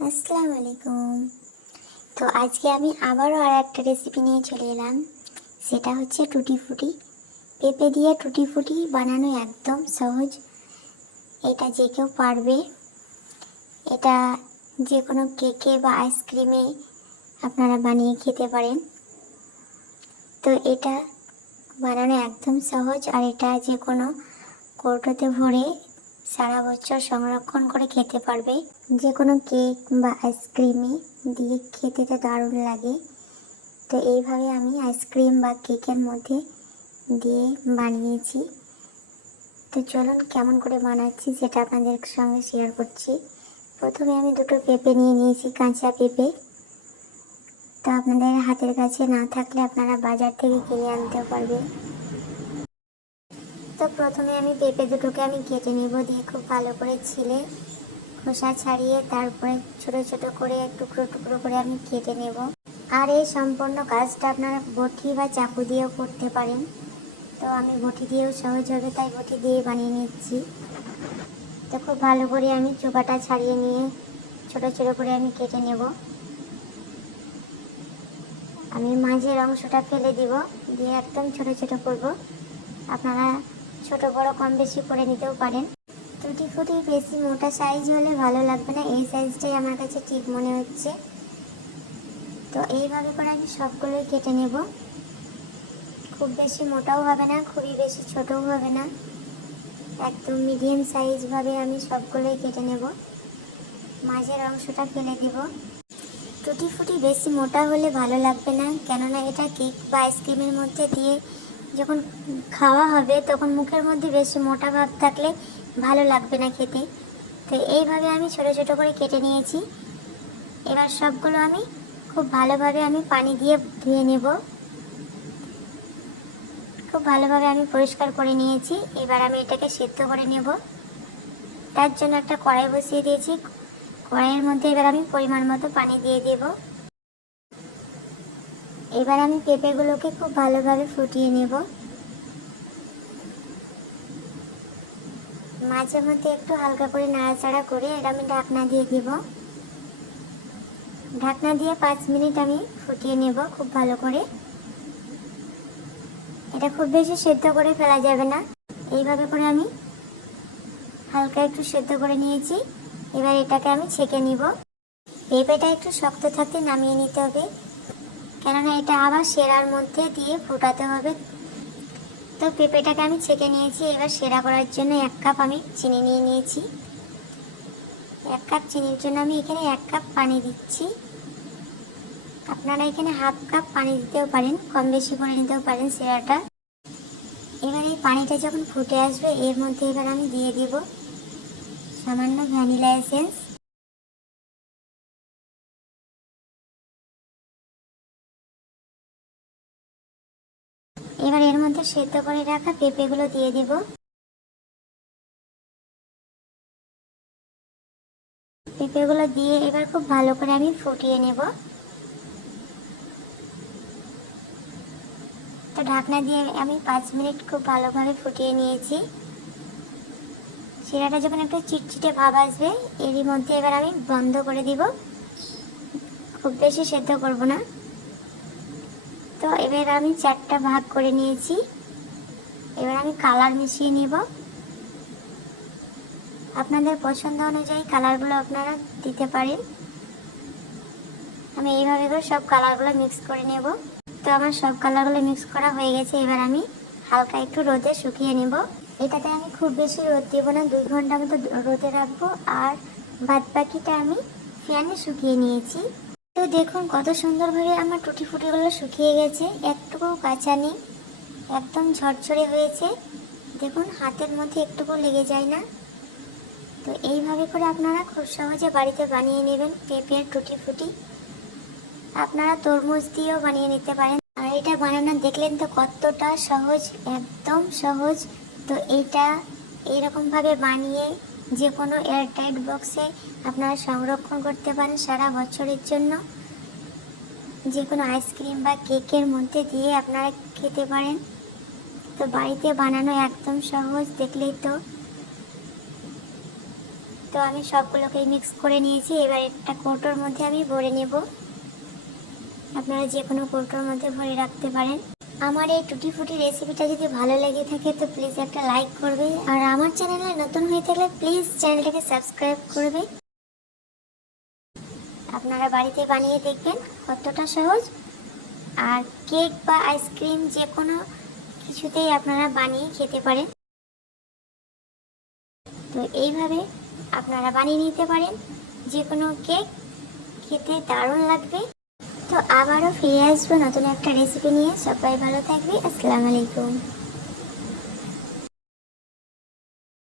আসসালামু আলাইকুম। তো আজকে আমি আবারও আর একটা রেসিপি নিয়ে চলে এলাম। সেটা হচ্ছে টুটি ফুটি। পেঁপে দিয়ে টুটি ফুটি বানানো একদম সহজ। এটা যে কেউ পারবে। এটা যে কোনো কেকে বা আইসক্রিমে আপনারা বানিয়ে খেতে পারেন। তো এটা বানানো একদম সহজ। আর এটা যে কোনো কৌটোতে ভরে সারা বছর সংরক্ষণ করে খেতে পারবে। যে কোনো কেক বা আইসক্রিমে দিয়ে খেতে তো দারুণ লাগে। তো এইভাবে আমি আইসক্রিম বা কেকের মধ্যে দিয়ে বানিয়েছি। তো চলুন কেমন করে বানাচ্ছি সেটা আপনাদের সঙ্গে শেয়ার করছি। প্রথমে আমি দুটো পেঁপে নিয়ে নিয়েছি, কাঁচা পেঁপে। তো আপনাদের হাতের কাছে না থাকলে আপনারা বাজার থেকে কিনে আনতে পারবেন। তো প্রথমে আমি পেঁপে দুটোকে আমি কেটে নেব। দিয়ে খুব ভালো করে ছিলে খোসা ছাড়িয়ে তারপরে ছোট ছোট করে টুকরো টুকরো করে আমি কেটে নেব। আর এই সম্পূর্ণ কাজটা আপনারা বটি বা চাকু দিয়েও করতে পারেন। তো আমি বটি দিয়েও সহজ হবে, তাই বটি দিয়ে বানিয়ে নিচ্ছি। তো খুব ভালো করে আমি চোকাটা ছাড়িয়ে নিয়ে ছোট ছোট করে আমি কেটে নেব। আমি মাঝের অংশটা ফেলে দিব। দিয়ে একদম ছোট ছোট করব। আপনারা ছোট বড় কম বেশি করে নিতেও পারেন। টুটি ফুটি বেশি মোটা সাইজ হলে ভালো লাগবে না। এই সাইজটাই আমার কাছে ঠিক মনে হচ্ছে। তো এইভাবে করে আমি সবগুলোই কেটে নেব। খুব বেশি মোটাও হবে না, খুবই বেশি ছোটও হবে না। একদম মিডিয়াম সাইজভাবে আমি সবগুলোই কেটে নেব। মাঝের অংশটা ফেলে দিব। টুটি ফুটি বেশি মোটা হলে ভালো লাগবে না। কেননা এটা কেক বা আইসক্রিমের মধ্যে দিয়ে যখন খাওয়া হবে, তখন মুখের মধ্যে বেশি মোটা ভাব থাকলে ভালো লাগবে না খেতে। তো এইভাবে আমি ছোট ছোট করে কেটে নিয়েছি। এবার সবগুলো আমি খুব ভালোভাবে আমি পানি দিয়ে ধুয়ে নেব। খুব ভালোভাবে আমি পরিষ্কার করে নিয়েছি। এবার আমি এটাকে সেদ্ধ করে নেব। তার জন্য একটা কড়াই বসিয়ে দিয়েছি। কড়াইয়ের মধ্যে এবার আমি পরিমাণ মতো পানি দিয়ে দেব। এবার আমি পেঁপেগুলোকে খুব ভালোভাবে ফুটিয়ে নেব। মাঝে মধ্যে একটু হালকা করে নাড়াচাড়া করে এটা আমি ঢাকনা দিয়ে দিব। ঢাকনা দিয়ে পাঁচ মিনিট আমি ফুটিয়ে নেব খুব ভালো করে। এটা খুব বেশি সেদ্ধ করে ফেলা যাবে না। এইভাবে করে আমি হালকা একটু সেদ্ধ করে নিয়েছি। এবার এটাকে আমি ছেঁকে নিব। পেঁপেটা একটু শক্ত থাকতে নামিয়ে নিতে হবে। কেননা এটা আবার সেরার মধ্যে দিয়ে ফোটাতে হবে। তো পেঁপেটাকে আমি ছেঁকে নিয়েছি, এবার সেরা করার জন্য এক কাপ আমি চিনি নিয়ে নিয়েছি। এক কাপ চিনির জন্য আমি এখানে এক কাপ পানি দিচ্ছি। আপনারা এখানে হাফ কাপ পানি দিতেও পারেন, কম বেশি করে নিতেও পারেন সেরাটা। এবার এই পানিটা যখন ফুটে আসবে, এর মধ্যে এবার আমি দিয়ে দেব সামান্য ভ্যানিলা এসেন্স। মধ্যে সেদ্ধ করে রাখা পেঁপেগুলো দিয়ে দেব। পেঁপেগুলো দিয়ে এবার খুব ভালো করে আমি ফুটিয়ে নেব। তো ঢাকনা দিয়ে আমি পাঁচ মিনিট খুব ভালোভাবে ফুটিয়ে নিয়েছি। শিরাটা যখন একটু চিটচিটে ভাব আসবে, এরই মধ্যে এবার আমি বন্ধ করে দিব। খুব বেশি সেদ্ধ করব না। তো এবার আমি চারটা ভাগ করে নিয়েছি। এবার আমি কালার মিশিয়ে নিব। আপনাদের পছন্দ অনুযায়ী কালারগুলো আপনারা দিতে পারেন। আমি এইভাবে করে সব কালারগুলো মিক্স করে নেব। তো আমার সব কালারগুলো মিক্স করা হয়ে গেছে। এবার আমি হালকা একটু রোদে শুকিয়ে নেব। এটাতে আমি খুব বেশি রোদ দেব না। দুই ঘণ্টা মতো রোদে রাখব। আর বাদ বাকিটা আমি ফ্যানে শুকিয়ে নিয়েছি। তো দেখুন, কত সুন্দরভাবে আমার টুটি ফুটিগুলো শুকিয়ে গেছে। একটুকু কাঁচা নেই। একদম ঝরঝরে হয়েছে। দেখুন, হাতের মধ্যে একটুকু লেগে যায় না। তো এইভাবে করে আপনারা খুব সহজে বাড়িতে বানিয়ে নেবেন পেঁপের টুটি ফুটি আপনারা তরমুজ দিয়েও বানিয়ে নিতে পারেন। আর এটা বানানো দেখলেন তো কতটা সহজ, একদম সহজ। তো এইটা এইরকমভাবে বানিয়ে যে কোনো এয়ারটাইট বক্সে আপনারা সংরক্ষণ করতে পারেন সারা বছরের জন্য। যে কোনো আইসক্রিম বা কেকের মধ্যে দিয়ে আপনারা খেতে পারেন। তো বাড়িতে বানানো একদম সহজ দেখলেই তো। তো আমি সবগুলোকে মিক্স করে নিয়েছি, এবার একটা কৌটোর মধ্যে আমি ভরে নেব। আপনারা যে কোনো কৌটোর মধ্যে ভরে রাখতে পারেন। আমার এই টুটি ফুটি রেসিপিটা যদি ভালো লেগে থাকে, তো প্লিজ একটা লাইক করবে। আর আমার চ্যানেলে নতুন হয়ে থাকলে প্লিজ চ্যানেলটাকে সাবস্ক্রাইব করবে। আপনারা বাড়িতে বানিয়ে দেখবেন কতটা সহজ। আর কেক বা আইসক্রিম যে কোনো কিছুতেই আপনারা বানিয়ে খেতে পারেন। তো এইভাবে আপনারা বানিয়ে নিতে পারেন। যে কোনো কেক খেতে দারুণ লাগবে। তো আবারও ফিরে আসব নতুন একটা রেসিপি নিয়ে। সবাই ভালো থাকবে। আসসালামু আলাইকুম।